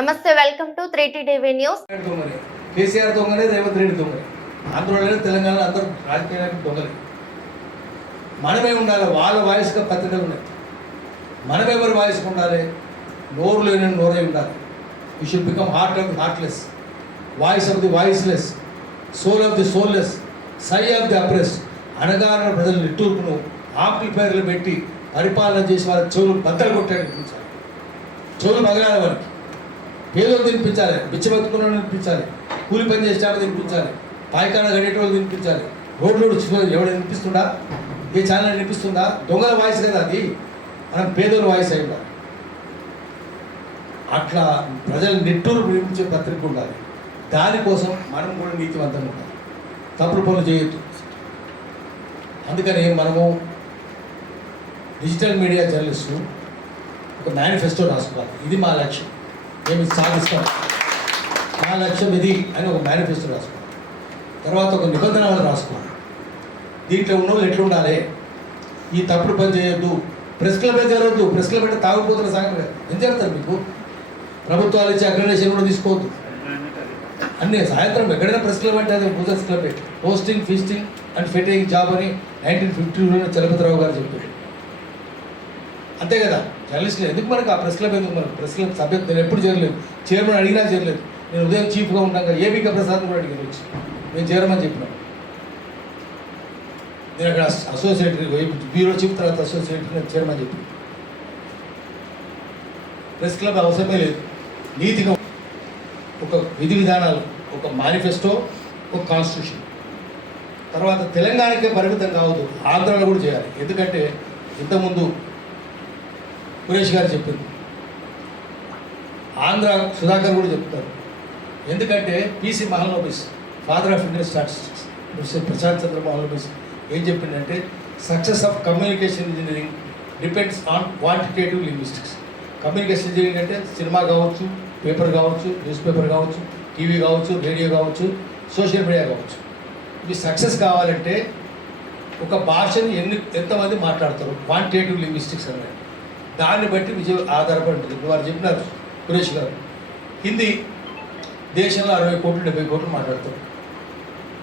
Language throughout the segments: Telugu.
నమస్తే, welcome to 3T TV news. KCR దొంగలే, రేవంత్ రెడ్డి దొంగలే, ఆంధ్రలో తెలంగాణ అందరూ రాజకీయ దొంగలే. మనమే ఉండాలి, వాళ్ళ వాయిస్గా పత్రికలు ఉన్నాయి. మనమెవరి వాయిస్గా ఉండాలి? నోరు లేని నోరే ఉండాలి. You should become heart of the heartless, voice of the voiceless, soul of the soulless, sigh of the oppressed. అనగారిన ప్రజలు నిట్టూర్పును ఆంప్లిఫైర్లు పెట్టి పరిపాలన చేసి వాళ్ళ చెవులు బద్దలు కొట్టాడు అనిపించాలి. చెవులు పగలాలి, వాళ్ళకి పేదలు తినిపించాలి, బిచ్చబతుకున్న తినిపించాలి, కూలి పని చేసేవాళ్ళు తినిపించాలి, పాయకాన గడేటోళ్ళు తినిపించాలి, రోడ్లు ఎవడు వినిపిస్తుందా? ఏ ఛానల్ వినిపిస్తుందా? దొంగల వాయిస్ కదా అది, మనం పేదోళ్ళ వాయిస్ అయి ఉండాలి. అట్లా ప్రజలు నిట్టూరు వినిపించే పత్రిక ఉండాలి. దానికోసం మనం కూడా నీతివంతంగా ఉండాలి, తప్పుడు పనులు చేయొద్దు. అందుకని మనము డిజిటల్ మీడియా జర్నలిస్టు ఒక మేనిఫెస్టో రాసుకోవాలి. ఇది మా లక్ష్యం, మేము ఇది సాధిస్తాం, మా లక్ష్యం ఇది అని ఒక మేనిఫెస్టో రాసుకోవాలి. తర్వాత ఒక నిబంధనలు రాసుకోవాలి. దీంట్లో ఉన్న వాళ్ళు ఎట్లుండాలి, ఈ తప్పుడు పని చేయొద్దు, ప్రెస్ క్లబే జరగద్దు. ప్రెస్ క్లబ్ అంటే తాగుపోతున్న సంగతి ఏం జరుగుతారు? మీకు ప్రభుత్వాలు ఇచ్చే అక్రెడిటేషన్ కూడా తీసుకోవద్దు. అన్నీ సాయంత్రం ఎక్కడైనా ప్రెస్ క్లబ్ అంటే అది బుజర్స్ క్లబే. పోస్టింగ్, ఫిస్టింగ్ అండ్ ఫిట్టింగ్ జాబ్ అని 1952లో చలపతిరావు గారు చెప్పారు. అంతే కదా, జర్నలిస్టులు ఎందుకు మనకు ఆ ప్రెస్ క్లబ్ ఎందుకు? మనకు ప్రెస్ క్లబ్ సభ్యత నేను ఎప్పుడు చేరలేదు, చైర్మన్ అడిగినా చేరలేదు. నేను ఉదయం చీఫ్గా ఉంటాను, ఏబీకే ప్రసాద్ కూడా అడిగాను వచ్చి నేను చేరమని చెప్పినాను. నేను అక్కడ అసోసియేట్ బ్యూరో చీఫ్, తర్వాత అసోసియేట్ చేరమని చెప్పి. ప్రెస్ క్లబ్ అవసరమే లేదు. నీతిగా ఒక విధి విధానాలు, ఒక మేనిఫెస్టో, ఒక కాన్స్టిట్యూషన్. తర్వాత తెలంగాణకే పరిమితం కావద్దు, ఆంధ్రాలో కూడా చేయాలి. ఎందుకంటే ఇంతకుముందు సురేష్ గారు చెప్పింది, ఆంధ్ర సుధాకర్ కూడా చెప్తారు. ఎందుకంటే PC Mahalanobis, father of Indian statistics, Prasanta Chandra Mahalanobis ఏం చెప్పిందంటే, success of communication engineering depends on quantitative linguistics. Communication engineering అంటే సినిమా కావచ్చు, పేపర్ కావచ్చు, న్యూస్ పేపర్ కావచ్చు, టీవీ కావచ్చు, రేడియో కావచ్చు, సోషల్ మీడియా కావచ్చు. ఇవి సక్సెస్ కావాలంటే ఒక భాషను ఎంతమంది మాట్లాడతారు, క్వాంటిటేటివ్ లింగ్విస్టిక్స్ అనేది. దాన్ని బట్టి విజయం ఆధారపడి ఉంటుంది. ఇప్పుడు వారు చెప్పినారు సురేష్ గారు, హిందీ దేశంలో 60 కోట్లు 70 కోట్లు మాట్లాడతారు.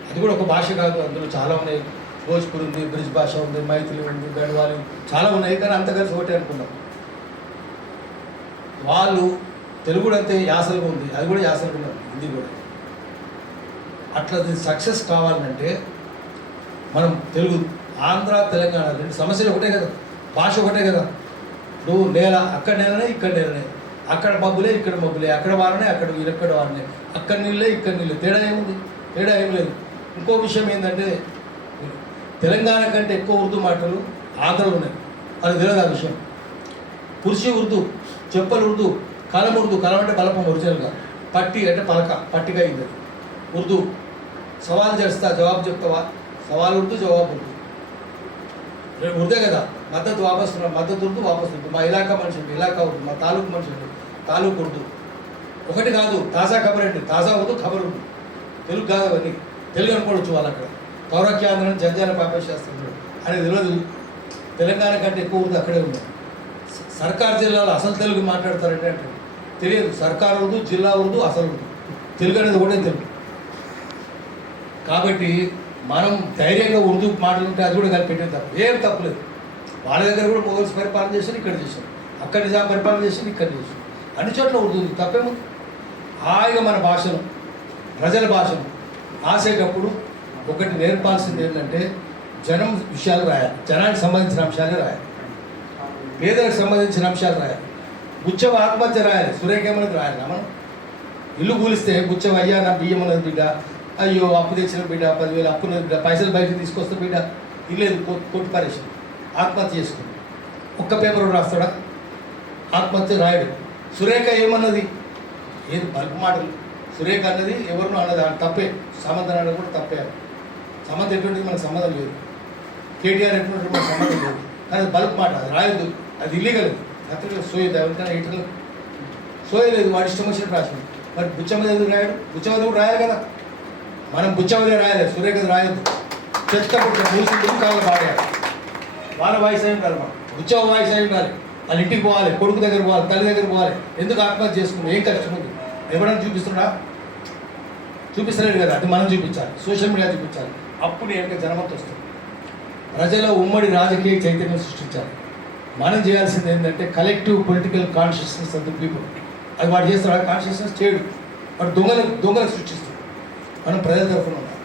అది కూడా ఒక భాష కాదు, అందులో చాలా ఉన్నాయి. భోజ్పూర్ ఉంది, బ్రిజ్ భాష ఉంది, మైథిలి ఉంది, గఢవాలి, చాలా ఉన్నాయి. కానీ అంత కలిసి ఒకటే అనుకున్నాం. వాళ్ళు తెలుగు కూడా అంతే యాసలుగా ఉంది, అది కూడా యాసలుగా ఉన్నారు, హిందీ కూడా. అట్లా సక్సెస్ కావాలంటే మనం తెలుగు, ఆంధ్ర తెలంగాణ రెండు సమస్యలు ఒకటే కదా, భాష ఒకటే కదా. నువ్వు నేల అక్కడ నేలనే, ఇక్కడ నేలనే, అక్కడ మబ్బులే, ఇక్కడ మబ్బులే, అక్కడ వారనే, అక్కడ ఇక్కడ వారనే, అక్కడ నీళ్ళే, ఇక్కడ నీళ్ళే. తేడా ఏముంది? తేడా ఏం లేదు. ఇంకో విషయం ఏంటంటే, తెలంగాణ కంటే ఎక్కువ ఉర్దూ మాటలు ఆంధ్రలో ఉన్నాయి, అది తెలియదు ఆ విషయం. పురుషి ఉర్దూ, చెప్పలు ఉర్దూ, కలం ఉర్దూ, కలం అంటే కలపం ఒరిజినల్గా, పట్టి అంటే పలక, పట్టిగా అయింది ఉర్దూ. సవాల్ చేస్తా జవాబు చెప్తావా, సవాల్ ఉర్దూ, జవాబు ఉర్దూ, రేపు ఉర్దే కదా. మద్దతు వాపస్, మద్దతు ఉర్దూ వాపస్ ఉర్దూ. మా ఇలాకా మనిషి ఉంది, ఇలాకా ఉర్దూ. మా తాలూకు మనిషి ఉంది, తాలూకు ఉర్దూ. ఒకటి కాదు, తాజా ఖబర్ అండి, తాజా ఉర్దూ, ఖబర్ ఉర్దూ. తెలుగు కాదు అవన్నీ, తెలుగు అనుకోవచ్చు. వాళ్ళు అక్కడ కౌరక్యాంధ్రని జంజాల పాపేసేస్తున్నారు అనేది తెలియదు. తెలంగాణ కంటే ఎక్కువ ఉర్దూ అక్కడే ఉంది. సర్కార్ జిల్లాలో అసలు తెలుగు మాట్లాడతారంటే అంటే తెలియదు. సర్కార్ ఉర్దూ, జిల్లా ఉర్దూ, అసలు ఉర్దూ. తెలుగు అనేది ఒకటే తెలుగు. కాబట్టి మనం ధైర్యంగా ఉర్దూ మాట్లాడుతుంటే అది కూడా కలిపి పెట్టేది తప్పు, ఏం తప్పులేదు. వాళ్ళ దగ్గర కూడా మొగల్స్ పరిపాలన చేశారు, ఇక్కడ చేశారు. అక్కడ నిజాం పరిపాలన చేశారు, ఇక్కడ చేశారు. అన్ని చోట్ల ఉర్దూ తప్పేముంది. హాయిగా మన భాషను, ప్రజల భాషను రాసేటప్పుడు ఒకటి నేర్పాల్సింది ఏంటంటే, జనం విషయాలు రాయాలి, జనానికి సంబంధించిన అంశాలే రాయాలి, పేదలకు సంబంధించిన అంశాలు రాయాలి. గుచ్చవ ఆత్మహత్య రాయాలి, సురేఖేమన్నది రాయాలి. మనం ఇల్లు కూలిస్తే గుచ్చవ, అయ్యా నా బియ్యం ఉన్నది బిడ్డ, అయ్యో అప్పు తెచ్చిన బిడ్డ, 10,000 అప్పు ఉన్నది బిడ్డ, పైసలు బయటకు తీసుకొస్తే బిడ్డ ఇల్లేదు కొట్టి పరేషన్, ఆత్మహత్య చేసుకుంది. ఒక్క పేపర్ రాస్తాడా? ఆత్మహత్య రాయడు. సురేఖ ఏమన్నది? ఏది బల్బు మాటలు. సురేఖ అన్నది ఎవరినో అన్నది, తప్పే. సమంత అన్నది కూడా తప్పే. సమంత ఎటువంటిది మనకు సంబంధం లేదు, కేటీఆర్ ఎటువంటి మనకు సంబంధం లేదు. కానీ అది బల్బ్ మాట, అది రాయొద్దు, అది ఇల్లీగల్. పత్రికలు సోయదు, ఎవరికైనా ఇటుకలు సోయలేదు, వాడి ఇష్టం వచ్చినట్టు రాసింది. మరి బుచ్చమది ఎందుకు రాయడు? బుచ్చమది కూడా రాయాలి కదా. మనం బుచ్చమదే రాయాలి, సురేఖది రాయొద్దు. చెత్త పుట్టిన మూసి కాళ్ళు పాడాలి. వాళ్ళ వాయిస్ అయి ఉండాలి, మనం బుచ్చవ వాయిస్ అయి ఉండాలి. వాళ్ళ ఇంటికి పోవాలి, కొడుకు దగ్గర పోవాలి, తల్లి దగ్గర పోవాలి. ఎందుకు ఆత్మహత్య చేసుకున్నావు, ఏం కష్టం ఉంది, ఎవరైనా చూపిస్తున్నా? చూపిస్తలేడు కదా, అది మనం చూపించాలి, సోషల్ మీడియా చూపించాలి. అప్పుడు వెనక జనమంతా వస్తుంది. ప్రజల ఉమ్మడి రాజకీయ చైతన్యం సృష్టించాలి. మనం చేయాల్సింది ఏంటంటే collective political consciousness of the people. అది వాడు చేస్తాడు, కాన్షియస్నెస్ చేయడు, వాడు దొంగలకు సృష్టిస్తాడు. మనం ప్రజల తరఫున ఉన్నాం.